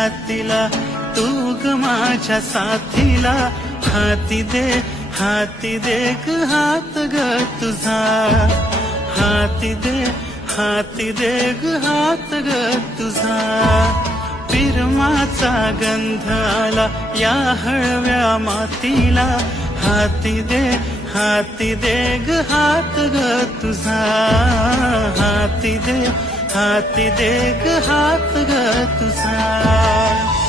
रातीला तू ग माझ्या साथीला हाती दे ग हात ग तुझा हाती दे ग हात ग तुझा पिरमाचा गंध आला या हळव्या मातीला हाती दे ग हात ग तुझा हाती दे ग हात ग तुझा